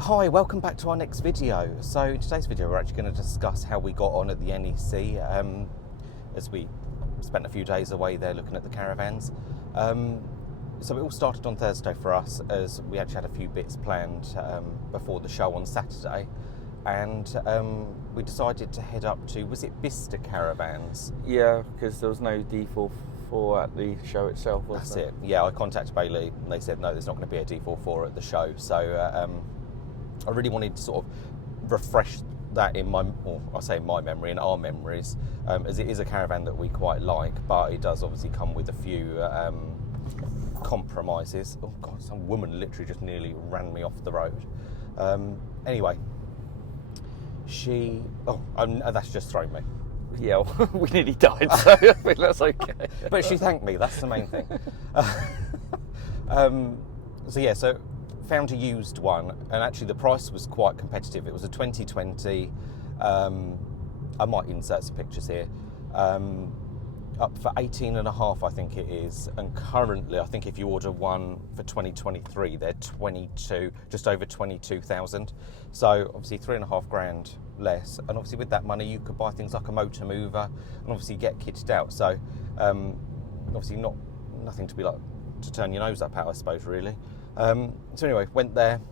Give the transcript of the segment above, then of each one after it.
Hi, welcome back to our next video. So in today's video we're actually going to discuss how we got on at the NEC as we spent a few days away there looking at the caravans. So it all started on Thursday for us, as we actually had a few bits planned before the show on Saturday, and we decided to head up to, was it Vista Caravans? Yeah, because there was no D44 at the show itself, was That's there? it. Yeah, I contacted Bailey and they said no, there's not going to be a D44 at the show. So I really wanted to sort of refresh that in my, or I say my memory, in our memories, as it is a caravan that we quite like, but it does obviously come with a few compromises. Oh God, some woman literally just nearly ran me off the road. Anyway, that's just thrown me. Yeah, we nearly died, so I think that's okay. But she thanked me, that's the main thing. So found a used one, and actually the price was quite competitive. It was a 2020, I might insert some pictures here, up for 18.5 I think it is, and currently I think if you order one for 2023 they're 22, just over 22,000. So obviously 3.5 grand less, and obviously with that money you could buy things like a motor mover and obviously get kitted out. So obviously nothing to be like to turn your nose up at, I suppose, really. So anyway, went there,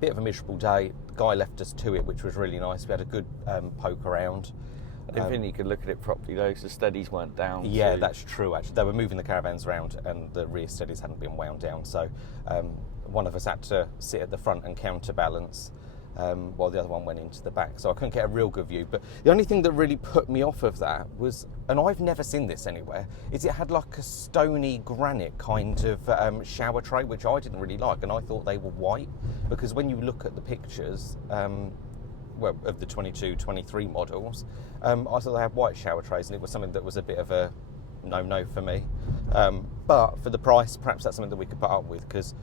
bit of a miserable day. The guy left us to it, which was really nice. We had a good poke around. I didn't think you could look at it properly though, because the steadies weren't down. Yeah, so. that's true actually. They were moving the caravans around and the rear steadies hadn't been wound down, so one of us had to sit at the front and counterbalance while the other one went into the back, so I couldn't get a real good view. But the only thing that really put me off of that was, and I've never seen this anywhere, is it had like a stony granite kind of shower tray, which I didn't really like, and I thought they were white, because when you look at the pictures of the 22, 23 models, I thought they had white shower trays, and it was something that was a bit of a no for me. But for the price, perhaps that's something that we could put up with, because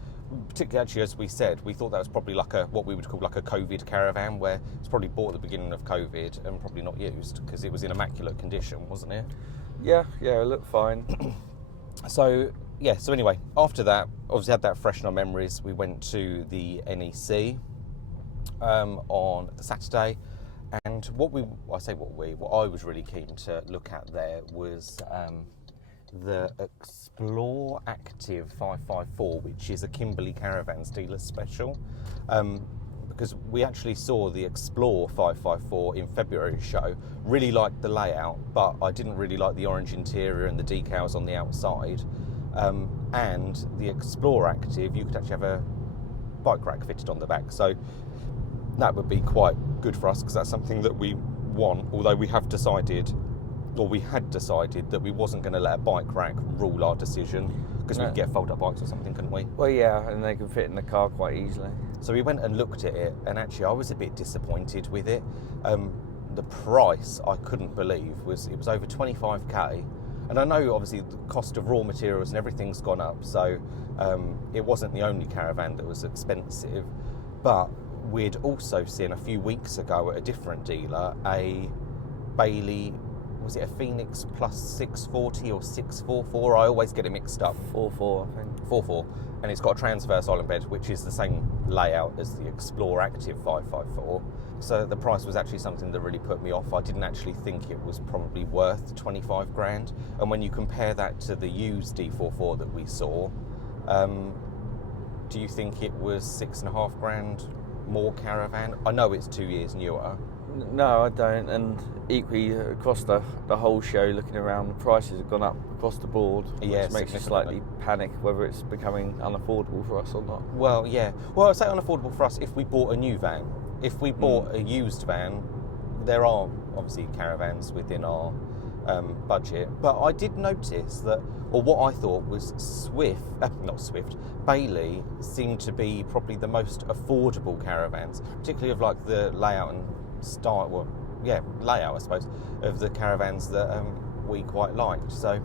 particularly actually, as we said, we thought that was probably like what we would call like a COVID caravan, where it's probably bought at the beginning of COVID and probably not used, because it was in immaculate condition, wasn't it? Yeah, it looked fine. So anyway, after that, obviously had that fresh in our memories. We went to the NEC on the Saturday, and what I was really keen to look at there was the Explore Active 554, which is a Kimberley Caravans dealer special, because we actually saw the Explore 554 in February's show. Really liked the layout, but I didn't really like the orange interior and the decals on the outside. And the Explore Active, you could actually have a bike rack fitted on the back, so that would be quite good for us, because that's something that we want, although we had decided that we wasn't going to let a bike rack rule our decision, because we could get fold-up bikes or something, couldn't we? Well, yeah, and they can fit in the car quite easily. So we went and looked at it, and actually I was a bit disappointed with it. The price, I couldn't believe, it was over 25k, and I know obviously the cost of raw materials and everything's gone up, so it wasn't the only caravan that was expensive, but we'd also seen a few weeks ago at a different dealer a Bailey, was it a Phoenix Plus 640 or 644? I always get it mixed up. 4.4, I think. 4.4, and it's got a transverse island bed, which is the same layout as the Explore Active 554. So the price was actually something that really put me off. I didn't actually think it was probably worth 25 grand. And when you compare that to the used D44 that we saw, do you think it was 6.5 grand more caravan? I know it's 2 years newer. No, I don't, and equally across the whole show, looking around, the prices have gone up across the board, which makes you slightly panic whether it's becoming unaffordable for us or not. Well, yeah. Well, I'd say unaffordable for us if we bought a new van. If we bought a used van, there are obviously caravans within our budget, but I did notice that, or what I thought was Bailey seemed to be probably the most affordable caravans, particularly of like the layout and style, layout I suppose, of the caravans that we quite liked. So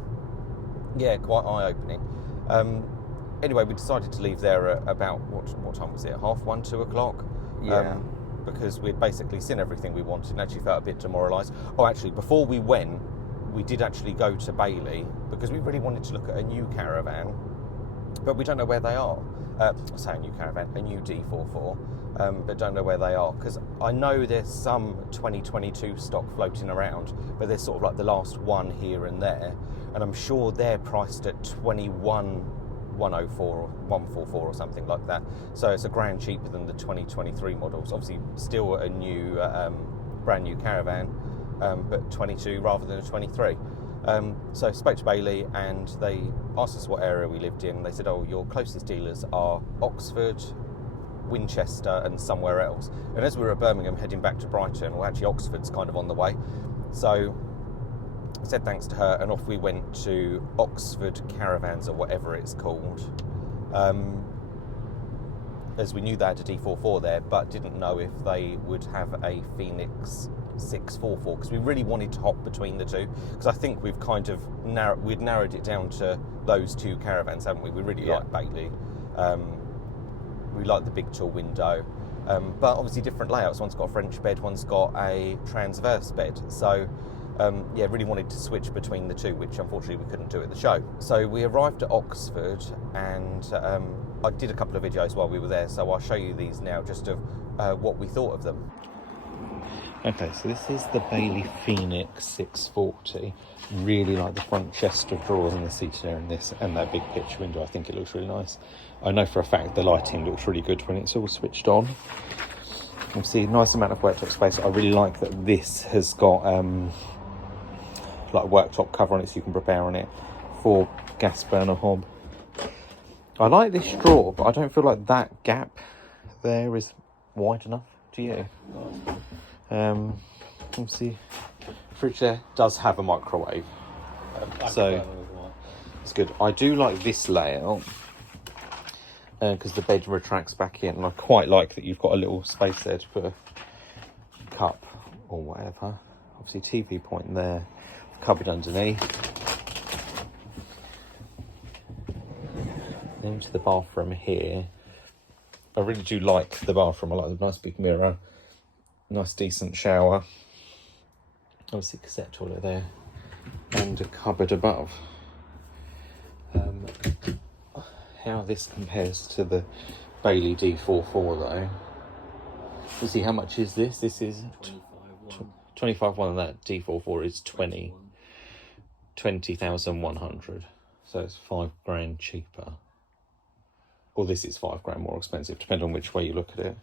yeah, quite eye-opening. Anyway, we decided to leave there at about, what time was it, 1:30, 2 o'clock? Yeah. Because we'd basically seen everything we wanted and actually felt a bit demoralised. Oh, actually, before we went, we did actually go to Bailey, because we really wanted to look at a new caravan, but we don't know where they are. Say a new Caravan, a new D44, but don't know where they are, because I know there's some 2022 stock floating around, but there's sort of like the last one here and there, and I'm sure they're priced at 21,104 or 144 or something like that. So it's a grand cheaper than the 2023 models. Obviously, still a new, brand new Caravan, but 22 rather than a 23. So I spoke to Bailey and they asked us what area we lived in. They said, oh, your closest dealers are Oxford, Winchester and somewhere else. And as we were at Birmingham heading back to Brighton, well, actually Oxford's kind of on the way. So I said thanks to her, and off we went to Oxford Caravans or whatever it's called. As we knew they had a D44 there, but didn't know if they would have a Phoenix 644, because we really wanted to hop between the two, because I think we've kind of narrowed it down to those two Caravans, haven't we? We really like Bailey. We like the big tall window, but obviously different layouts. One's got a French bed, one's got a transverse bed. So yeah, really wanted to switch between the two, which unfortunately we couldn't do at the show. So we arrived at Oxford, and I did a couple of videos while we were there, so I'll show you these now, just of what we thought of them. Okay, so this is the Bailey Phoenix 640. Really like the front chest of drawers and the seating area in this, and that big picture window. I think it looks really nice. I know for a fact the lighting looks really good when it's all switched on. You see a nice amount of worktop space. I really like that this has got like a worktop cover on it, so you can prepare on it for gas burner hob. I like this straw, but I don't feel like that gap there is wide enough. Do you? Obviously, fridge there does have a microwave, so it's good. I do like this layout because the bed retracts back in, and I quite like that you've got a little space there to put a cup or whatever. Obviously, TV point there, cupboard underneath. Into the bathroom here. I really do like the bathroom. I like the nice big mirror, nice decent shower. Obviously cassette toilet there, and a cupboard above. How this compares to the Bailey D44 though. We'll see, how much is this? This is 25,100, and that D44 is 20,100. So it's £5,000 cheaper. Or this is £5,000 more expensive, depending on which way you look at it.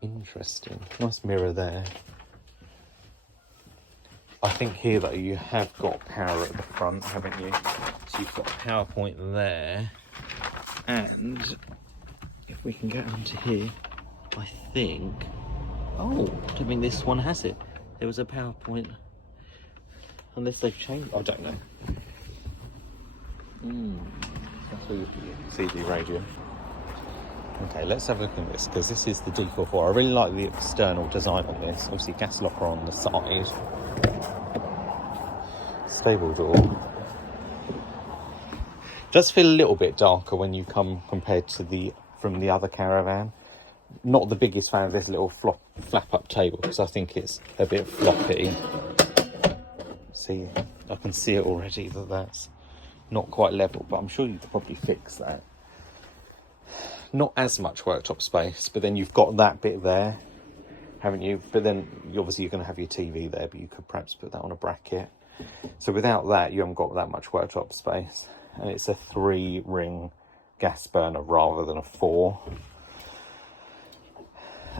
Interesting. Nice mirror there. I think here though you have got power at the front, haven't you? So you've got a power point there, and if we can get onto here, I think. Oh, I don't think this one has it. There was a power point, unless they've changed. I don't know. That's where you put your CD radio. Okay, let's have a look at this, because this is the D44. I really like the external design on this. Obviously, gas locker on the side. Stable door. Does feel a little bit darker when you come compared to from the other Caravan. Not the biggest fan of this little flap up table, because I think it's a bit floppy. See, I can see it already that's not quite level, but I'm sure you could probably fix that. Not as much worktop space, but then you've got that bit there, haven't you? But then obviously you're going to have your TV there, but you could perhaps put that on a bracket. So without that, you haven't got that much worktop space, and it's a 3-ring gas burner rather than a 4.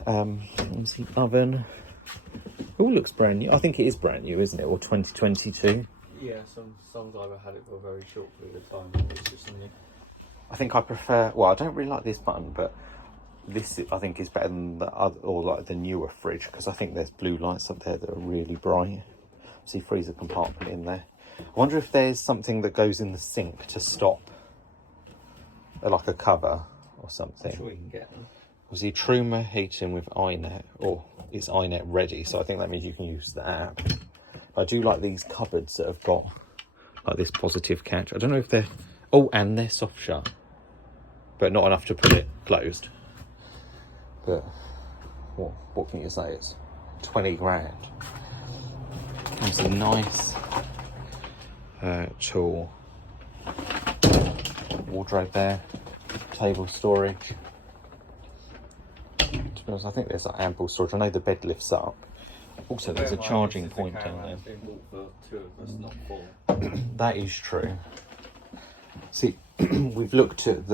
Let's see, oven. Oh, looks brand new. I think it is brand new, isn't it? Or 2022. Yeah, some I've had it for a very short period of time. It's just new. I think I prefer. Well, I don't really like this button, but this I think is better than the other, or like the newer fridge, because I think there's blue lights up there that are really bright. See, freezer compartment in there. I wonder if there's something that goes in the sink to stop, like a cover or something. I'm sure you can get them. Obviously, Truma heating with iNet, or it's iNet ready, so I think that means you can use the app. I do like these cupboards that have got like this positive catch. I don't know if they're. Oh, and they're soft shut, but not enough to put it closed. But what can you say? It's 20 grand. It's a nice tall wardrobe there. table storage. To be honest, I think there's like ample storage. I know the bed lifts up. Also, there's a charging point down there. It's been bought for 2 of us, not 4. That is true. See, we've looked at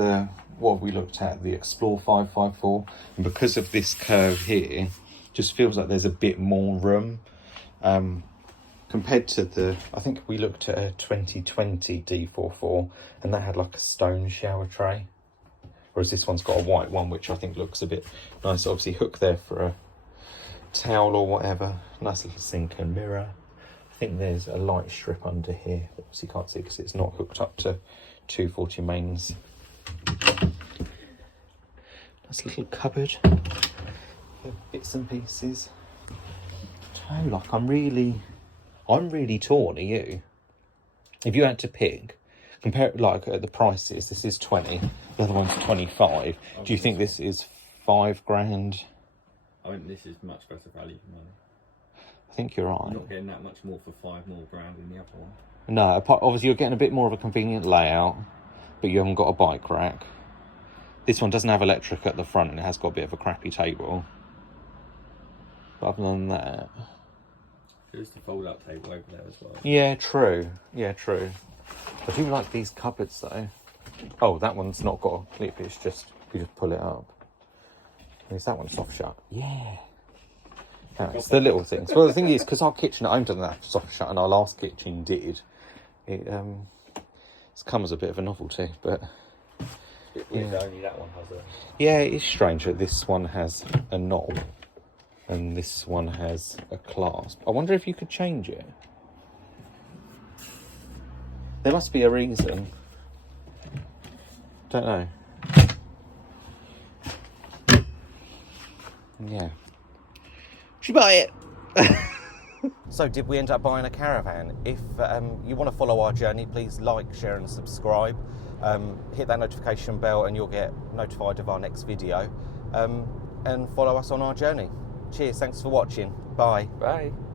what have we looked at? The Explore 554, and because of this curve here, just feels like there's a bit more room compared to I think we looked at a 2020 D44, and that had like a stone shower tray, whereas this one's got a white one, which I think looks a bit nice. Obviously, hook there for a towel or whatever. Nice little sink and mirror. I think there's a light strip under here, but obviously you can't see because it's not hooked up to 240 mains. Nice little cupboard, bits and pieces. Oh, like I'm really torn. Are you? If you had to pick, compare it like at the prices. This is 20. The other one's 25. Do you think this is $5,000? I think this is much better value for money. I think you're right. You're not getting that much more for $5 more grand in the other one. No, obviously you're getting a bit more of a convenient layout, but you haven't got a bike rack. This one doesn't have electric at the front, and it has got a bit of a crappy table. But other than that... There's the fold-up table over there as well. Yeah, true. Yeah, true. I do like these cupboards, though. Oh, that one's not got a clip. It's just, you just pull it up. Is that one soft shut? Yeah. No, it's the little things. Well, the thing is, because our kitchen at home doesn't have soft shut, and our last kitchen did, it's come as a bit of a novelty, but... Yeah. Only that one has a... Yeah, it's strange that this one has a knob and this one has a clasp. I wonder if you could change it. There must be a reason. Don't know. Yeah. Should you buy it? So did we end up buying a caravan? If you want to follow our journey, please like, share and subscribe. Hit that notification bell and you'll get notified of our next video. And follow us on our journey. Cheers, thanks for watching. Bye. Bye.